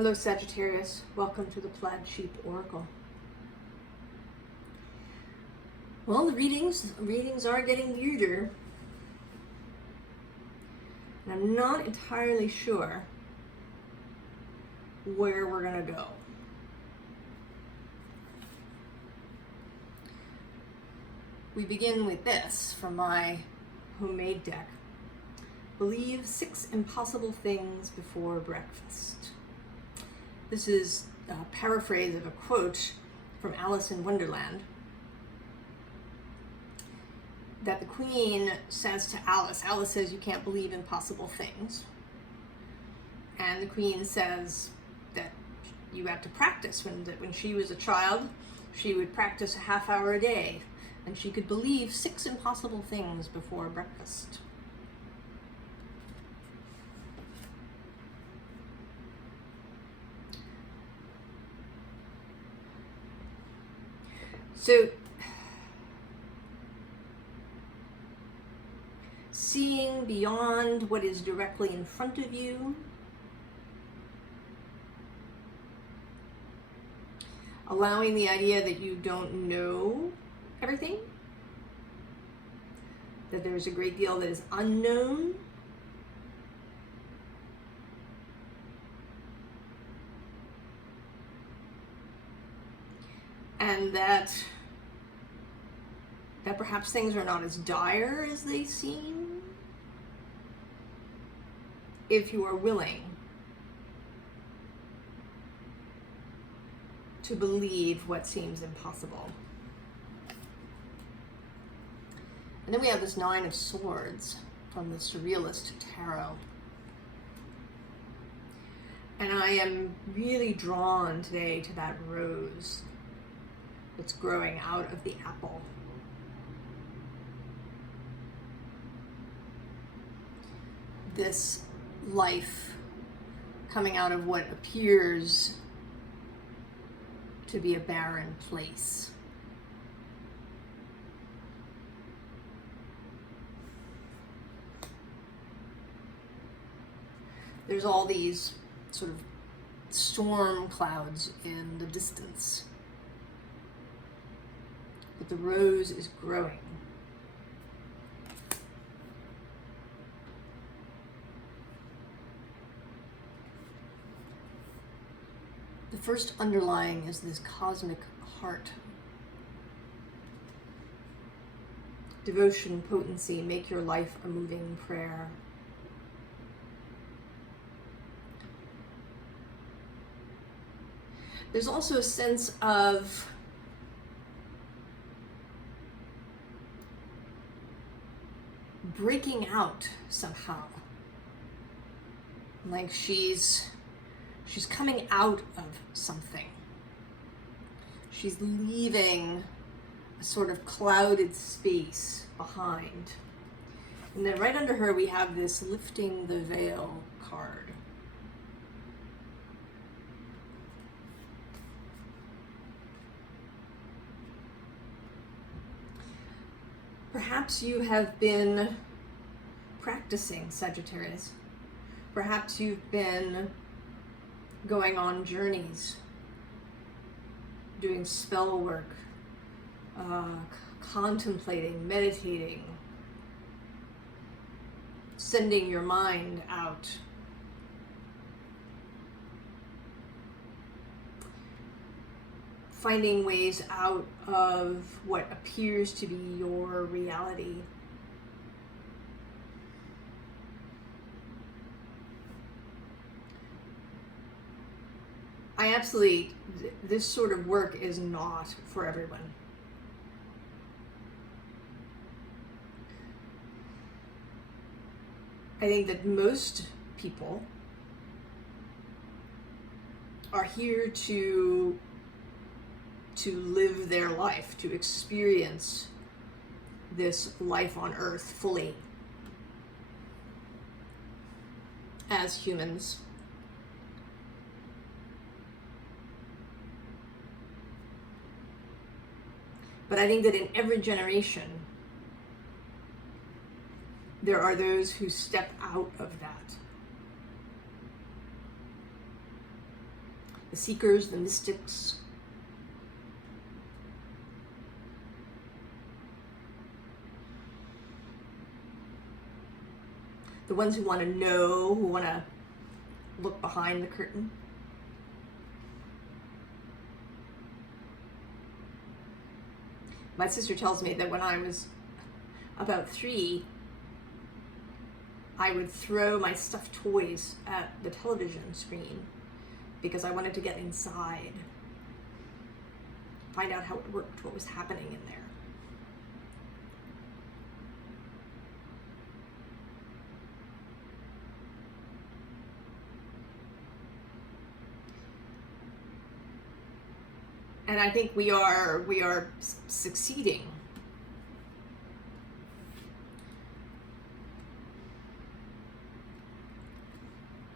Hello Sagittarius, welcome to the Plaid Oracle. Well, the readings are getting weirder. And I'm not entirely sure where we're gonna go. We begin with this from my homemade deck. Believe 6 impossible things before breakfast. This is a paraphrase of a quote from Alice in Wonderland that the Queen says to Alice. Alice says, "You can't believe impossible things." And the Queen says that you have to practice. When she was a child, she would practice a half hour a day, and she could believe 6 impossible things before breakfast. So, seeing beyond what is directly in front of you, allowing the idea that you don't know everything, that there's a great deal that is unknown, and that perhaps things are not as dire as they seem if you are willing to believe what seems impossible. And then we have this 9 of Swords from the Surrealist Tarot. And I am really drawn today to that rose that's growing out of the apple. This life coming out of what appears to be a barren place. There's all these sort of storm clouds in the distance, but the rose is growing. The first underlying is this cosmic heart. Devotion, potency, make your life a moving prayer. There's also a sense of breaking out somehow. Like she's coming out of something. She's leaving a sort of clouded space behind. And then right under her we have this lifting the veil card. Perhaps you have been practicing, Sagittarius. Perhaps you've been going on journeys, doing spell work, contemplating, meditating, sending your mind out. Finding ways out of what appears to be your reality. This sort of work is not for everyone. I think that most people are here to live their life, to experience this life on earth fully as humans. But I think that in every generation, there are those who step out of that. the seekers, the mystics. The ones who want to know, who want to look behind the curtain. My sister tells me that when I was about 3, I would throw my stuffed toys at the television screen because I wanted to get inside, find out how it worked, what was happening in there. And I think we are succeeding.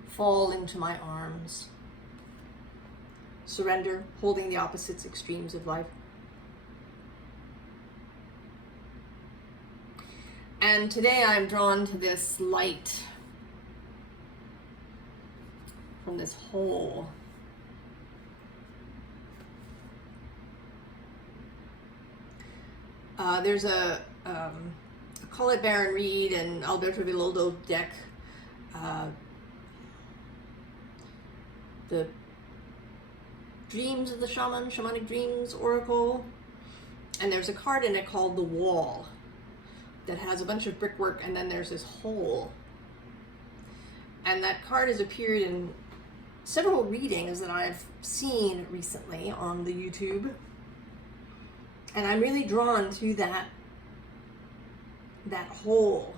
Fall into my arms. Surrender, holding the opposites extremes of life. And today I'm drawn to this light from this hole. There's a Colette Baron Reed and Alberto Villoldo deck, the Dreams of the Shaman, Shamanic Dreams Oracle, and there's a card in it called The Wall that has a bunch of brickwork, and then there's this hole. And that card has appeared in several readings that I've seen recently on the YouTube. And I'm really drawn to that hole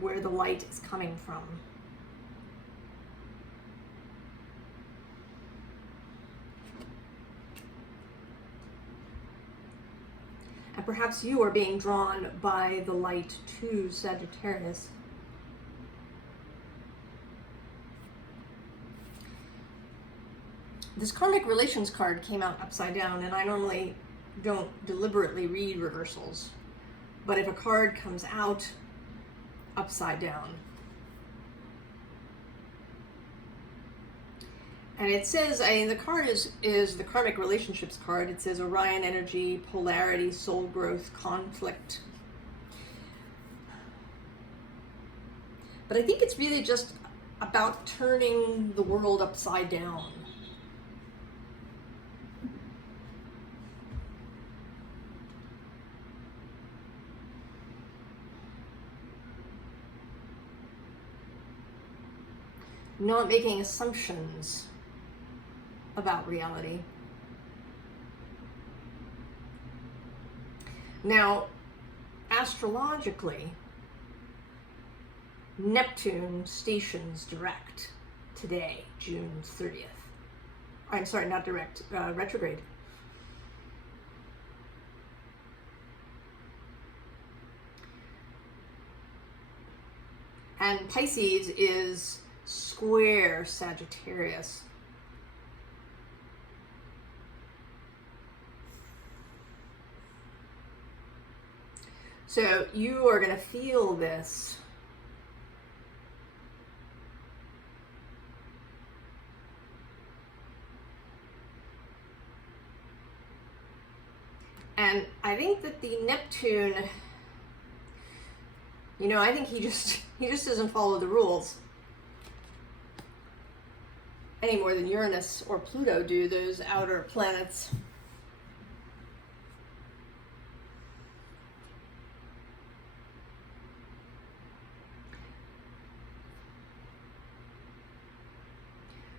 where the light is coming from. And perhaps you are being drawn by the light too, Sagittarius. This karmic relations card came out upside down, and I normally don't deliberately read reversals, but if a card comes out upside down, and it says, the card is the karmic relationships card. It says Orion energy, polarity, soul growth, conflict. But I think it's really just about turning the world upside down. Not making assumptions about reality. Now, astrologically, Neptune stations direct today, June 30th. I'm sorry, not direct, retrograde. And Pisces is square Sagittarius. So you are going to feel this. And I think that the Neptune, I think he just doesn't follow the rules any more than Uranus or Pluto do, those outer planets.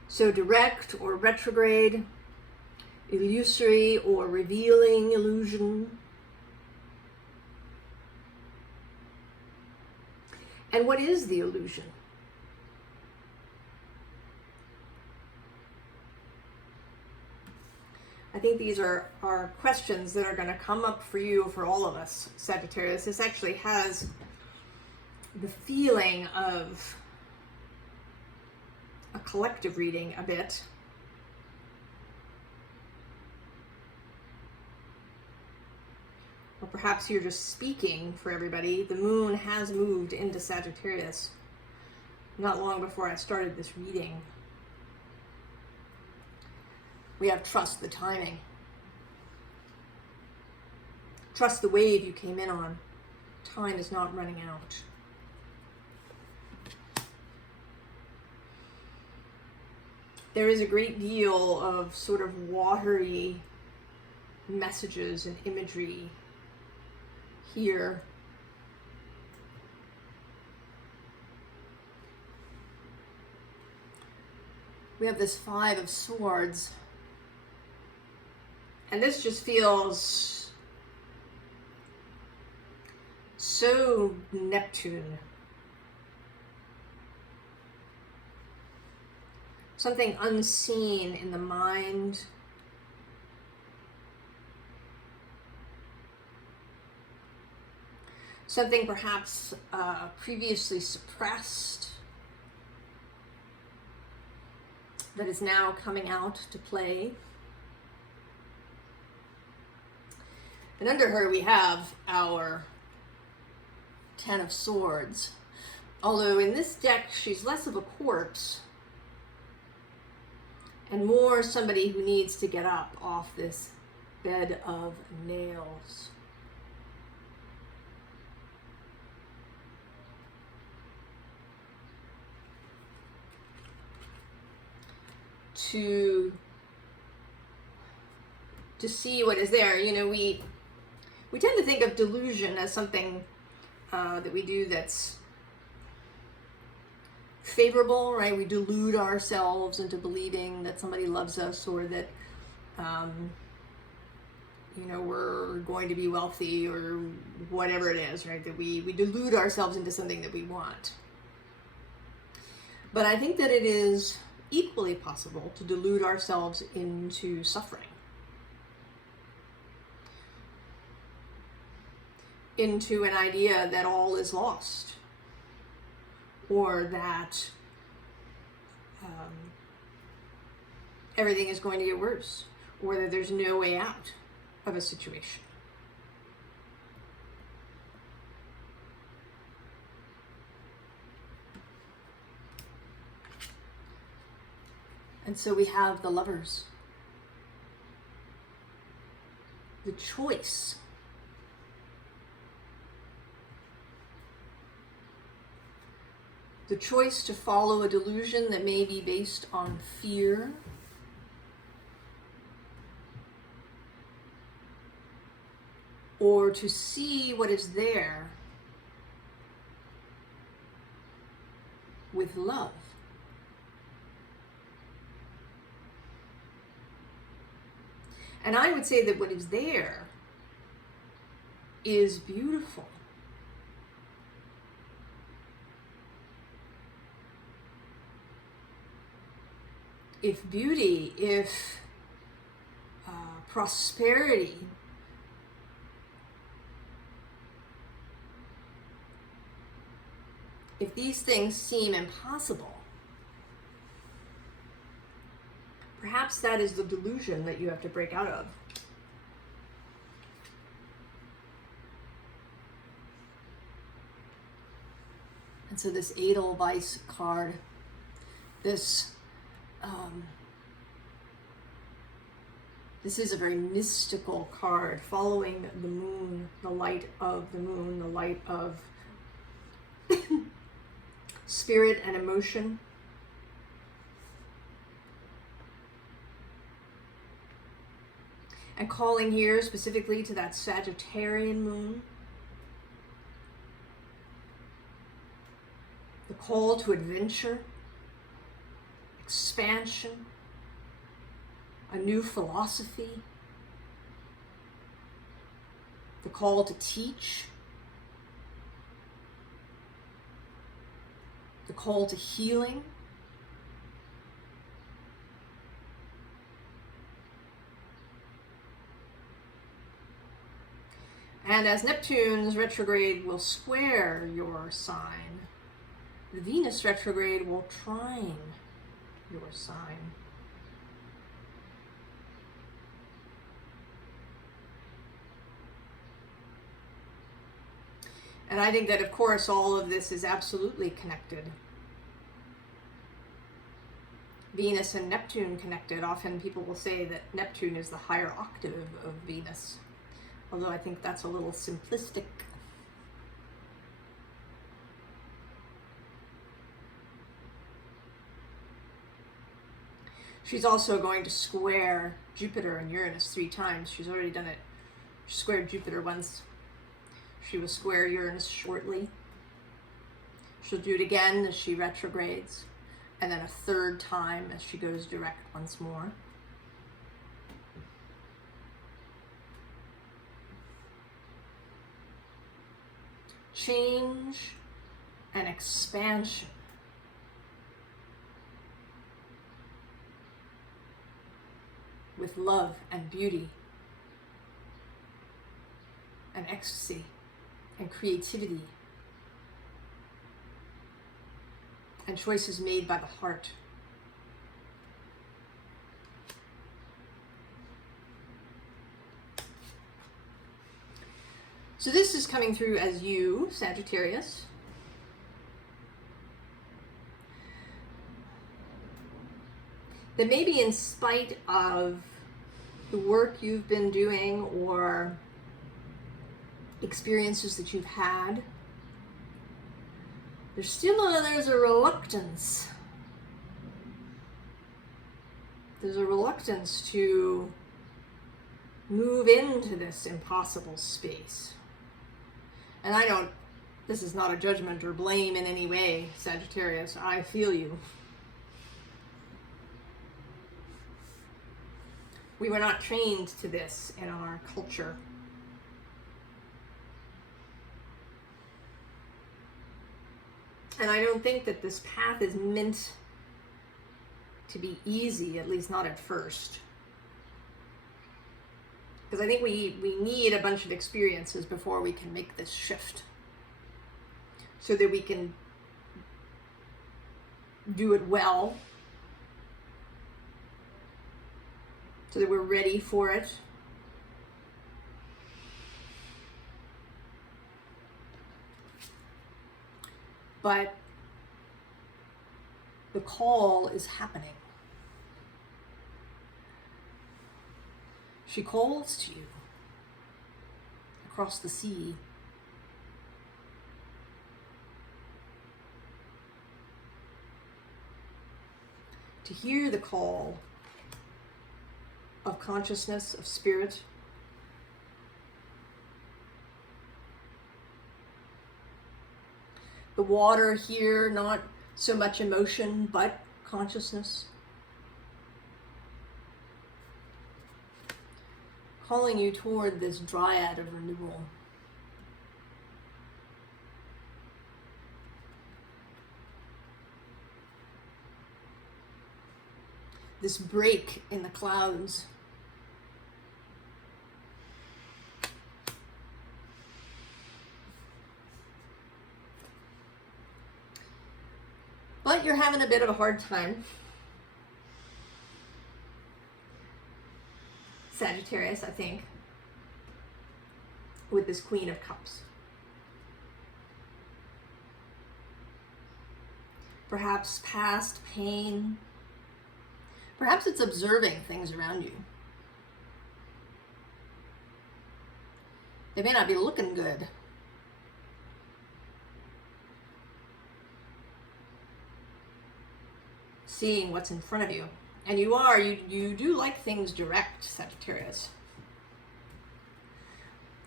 So direct or retrograde, illusory or revealing illusion. And what is the illusion? I think these are questions that are going to come up for you, for all of us, Sagittarius. This actually has the feeling of a collective reading a bit. Or perhaps you're just speaking for everybody. The moon has moved into Sagittarius not long before I started this reading. We have trust the timing. Trust the wave you came in on. Time is not running out. There is a great deal of sort of watery messages and imagery here. We have this Five of Swords. And this just feels so Neptune. Something unseen in the mind. Something perhaps previously suppressed that is now coming out to play. And under her we have our Ten of Swords. Although in this deck she's less of a corpse and more somebody who needs to get up off this bed of nails. To see what is there. You know, we tend to think of delusion as something that we do that's favorable, right? We delude ourselves into believing that somebody loves us, or that you know, we're going to be wealthy, or whatever it is, right? That we delude ourselves into something that we want. But I think that it is equally possible to delude ourselves into suffering, into an idea that all is lost, or that everything is going to get worse, or that there's no way out of a situation. And so we have the Lovers. The choice. The choice to follow a delusion that may be based on fear, or to see what is there with love. And I would say that what is there is beautiful. If beauty, if prosperity, if these things seem impossible, perhaps that is the delusion that you have to break out of. And so this Edelweiss card, this is a very mystical card, following the moon, the light of the moon, the light of spirit and emotion. And calling here specifically to that Sagittarian moon. The call to adventure, expansion, a new philosophy, the call to teach, the call to healing, and as Neptune's retrograde will square your sign, the Venus retrograde will trine your sign. And I think that, of course, all of this is absolutely connected. Venus and Neptune connected. Often people will say that Neptune is the higher octave of Venus, although I think that's a little simplistic. She's also going to square Jupiter and Uranus 3 times. She's already done it. She squared Jupiter once. She will square Uranus shortly. She'll do it again as she retrogrades, and then a 3rd time as she goes direct once more. Change and expansion. With love and beauty and ecstasy and creativity and choices made by the heart. So this is coming through as you, Sagittarius. That maybe in spite of the work you've been doing or experiences that you've had, there's a reluctance. There's a reluctance to move into this impossible space. And this is not a judgment or blame in any way, Sagittarius. I feel you. We were not trained to this in our culture. And I don't think that this path is meant to be easy, at least not at first. Because I think we need a bunch of experiences before we can make this shift. So that we can do it well. So that we're ready for it. But the call is happening. She calls to you across the sea. To hear the call of consciousness, of spirit. The water here, not so much emotion, but consciousness. Calling you toward this dryad of renewal. This break in the clouds. But you're having a bit of a hard time, Sagittarius, I think, with this Queen of Cups. Perhaps past pain. Perhaps it's observing things around you. They may not be looking good. Seeing what's in front of you. And you do like things direct, Sagittarius.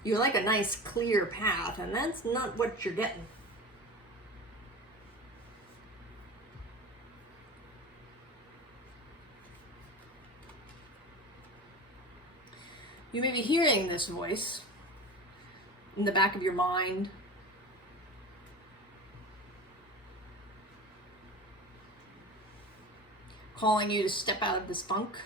You like a nice clear path, and that's not what you're getting. You may be hearing this voice in the back of your mind. Calling you to step out of this funk.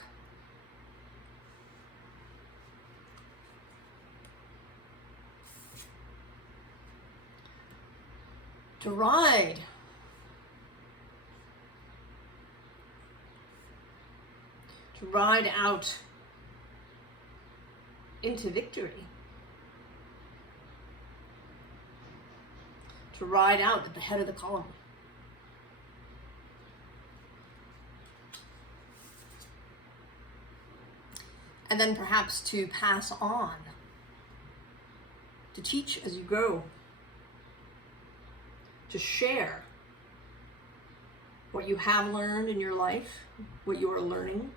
To ride. To ride out into victory. To ride out at the head of the column. and then perhaps to pass on, to teach as you go, to share what you have learned in your life, what you are learning.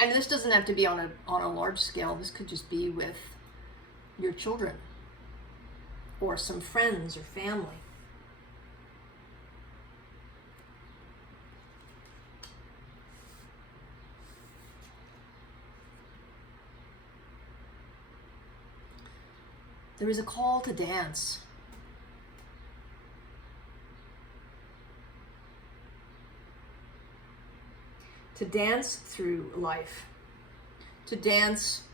And this doesn't have to be on a large scale. This could just be with your children or some friends or family. There is a call to dance. To dance through life. To dance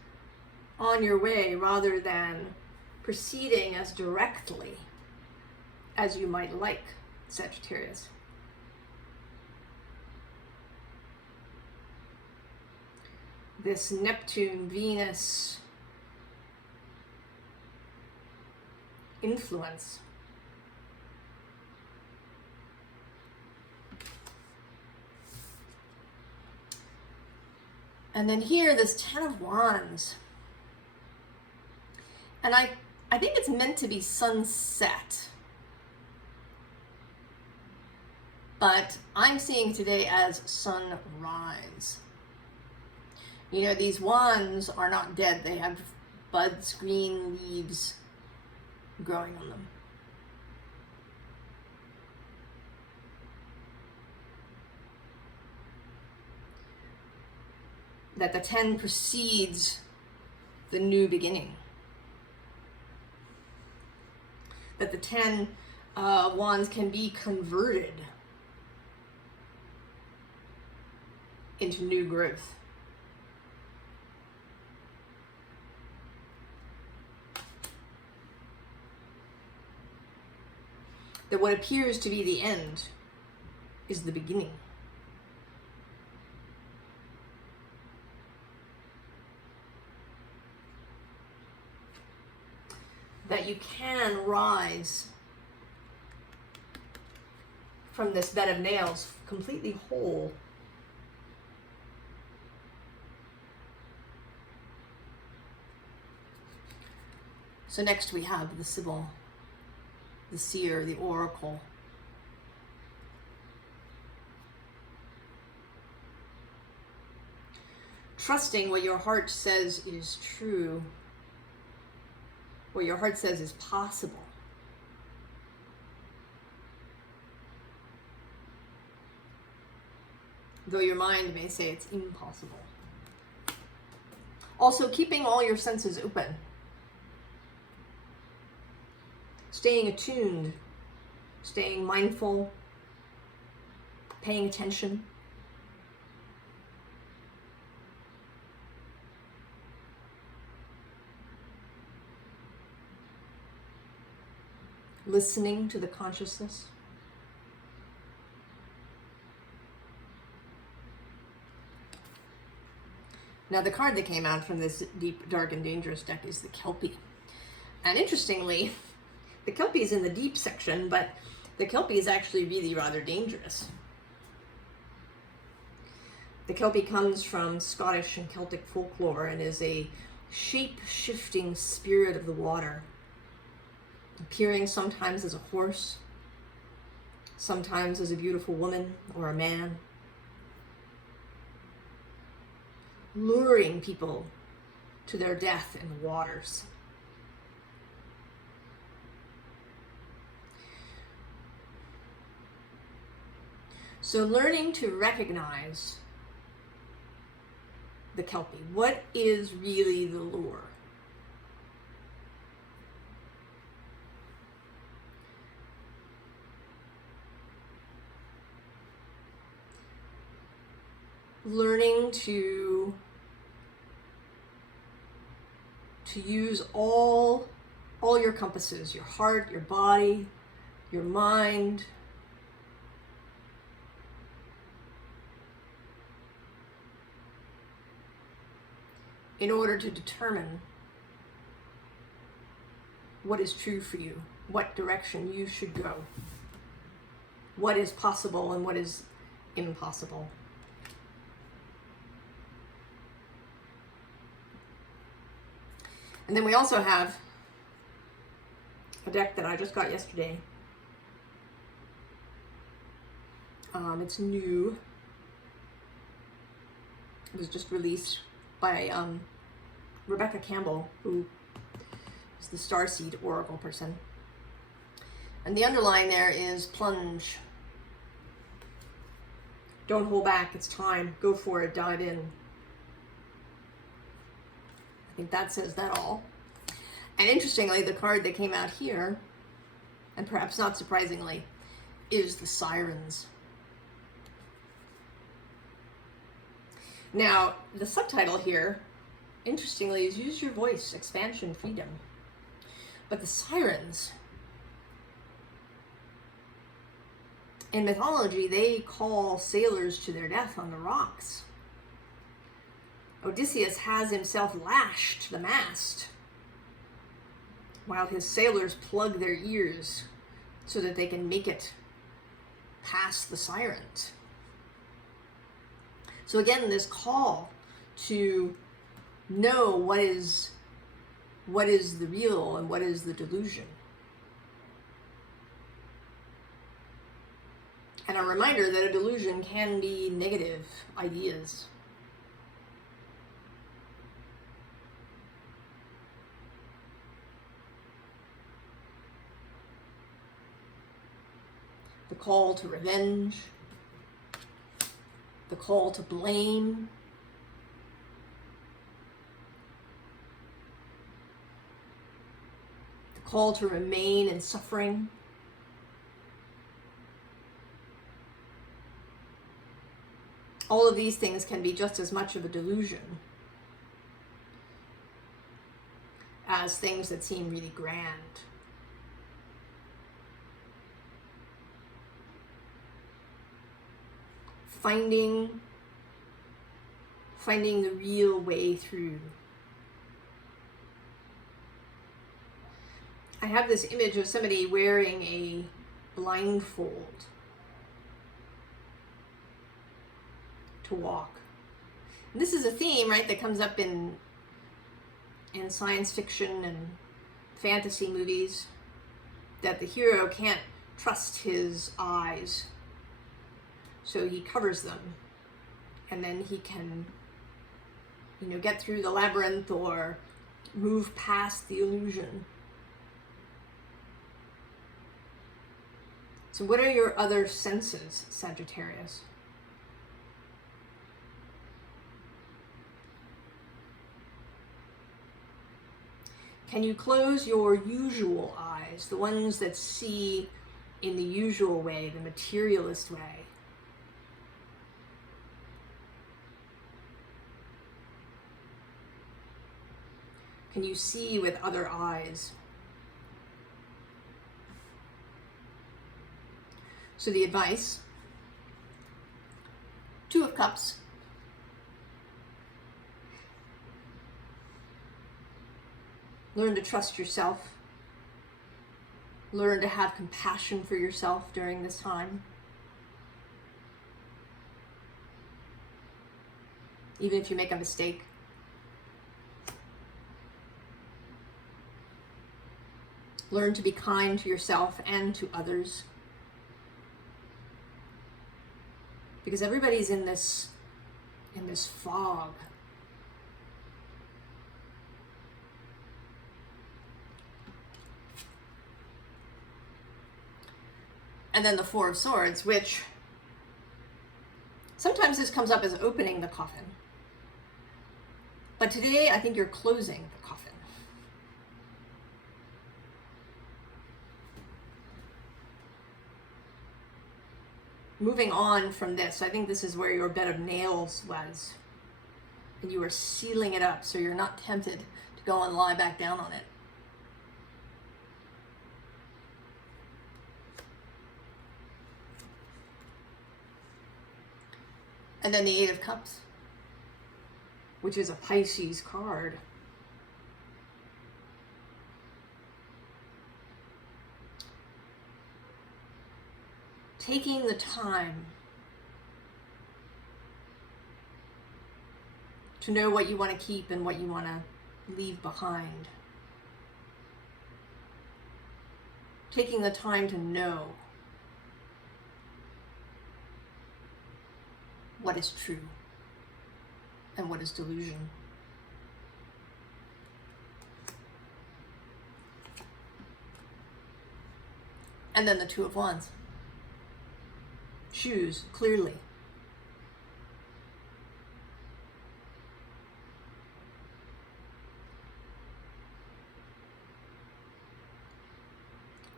on your way rather than proceeding as directly as you might like, Sagittarius. This Neptune-Venus influence and then here this Ten of Wands, and I think it's meant to be sunset, but I'm seeing today as sunrise. You know, these wands are not dead. They have buds, green leaves growing on them. That the 10 precedes the new beginning. That the 10 wands can be converted into new growth. That what appears to be the end is the beginning. That you can rise from this bed of nails completely whole. So next we have the Sibyl, the seer, the oracle. Trusting what your heart says is true, what your heart says is possible. Though your mind may say it's impossible. Also, keeping all your senses open. Staying attuned, staying mindful, paying attention. Listening to the consciousness. Now the card that came out from this deep, dark, and dangerous deck is the Kelpie. And interestingly, the Kelpie is in the deep section, but the Kelpie is actually really rather dangerous. The Kelpie comes from Scottish and Celtic folklore and is a shape-shifting spirit of the water, appearing sometimes as a horse, sometimes as a beautiful woman or a man, luring people to their death in the waters. So learning to recognize the Kelpie. What is really the lure? Learning to use all your compasses, your heart, your body, your mind, in order to determine what is true for you, what direction you should go, what is possible and what is impossible. And then we also have a deck that I just got yesterday. It's new. It was just released by Rebecca Campbell, who is the Starseed Oracle person. And the underline there is plunge. Don't hold back, it's time. Go for it, dive in. I think that says that all. And interestingly, the card that came out here, and perhaps not surprisingly, is the Sirens. Now, the subtitle here, interestingly, is Use Your Voice, Expansion, Freedom. But the Sirens, in mythology, they call sailors to their death on the rocks. Odysseus has himself lashed to the mast while his sailors plug their ears so that they can make it past the sirens. So again, this call to know what is the real and what is the delusion. And a reminder that a delusion can be negative ideas. The call to revenge, the call to blame, the call to remain in suffering, all of these things can be just as much of a delusion as things that seem really grand. Finding the real way through. I have this image of somebody wearing a blindfold to walk. And this is a theme, right, that comes up in science fiction and fantasy movies, that the hero can't trust his eyes. So he covers them, and then he can, get through the labyrinth or move past the illusion. So what are your other senses, Sagittarius? Can you close your usual eyes, the ones that see in the usual way, the materialist way? Can you see with other eyes? So the advice, Two of Cups. Learn to trust yourself. Learn to have compassion for yourself during this time. Even if you make a mistake. Learn to be kind to yourself and to others. Because everybody's in this fog. And then the Four of Swords, which sometimes this comes up as opening the coffin. But today I think you're closing the coffin. Moving on from this, I think this is where your bed of nails was. And you are sealing it up so you're not tempted to go and lie back down on it. And then the Eight of Cups, which is a Pisces card. taking the time to know what you want to keep and what you want to leave behind. Taking the time to know what is true and what is delusion. And then the Two of Wands. Choose clearly.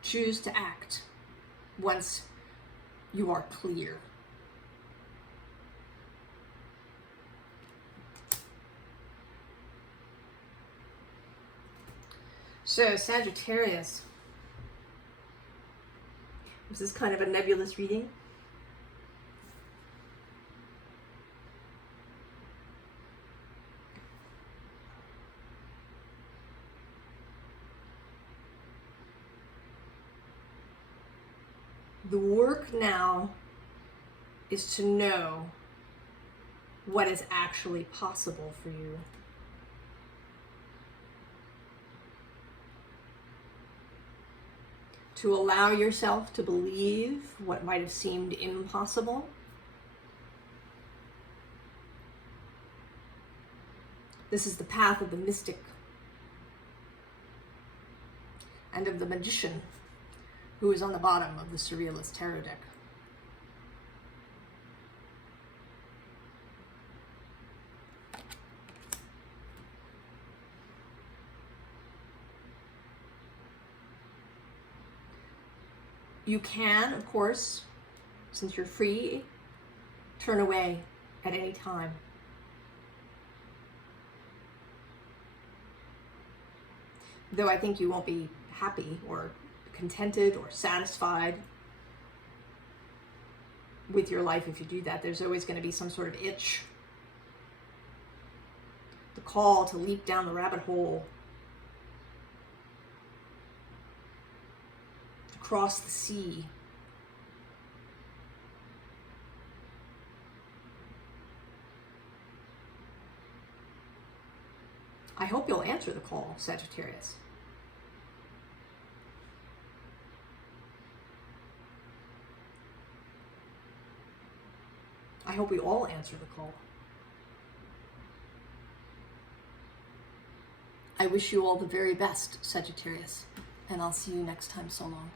Choose to act once you are clear. So, Sagittarius. This is kind of a nebulous reading. The work now is to know what is actually possible for you. To allow yourself to believe what might have seemed impossible. This is the path of the mystic and of the magician, who is on the bottom of the Surrealist Tarot deck. You can, of course, since you're free, turn away at any time. Though I think you won't be happy or contented or satisfied with your life if you do that. There's always going to be some sort of itch. The call to leap down the rabbit hole. To cross the sea. I hope you'll answer the call, Sagittarius. I hope we all answer the call. I wish you all the very best, Sagittarius, and I'll see you next time. So long.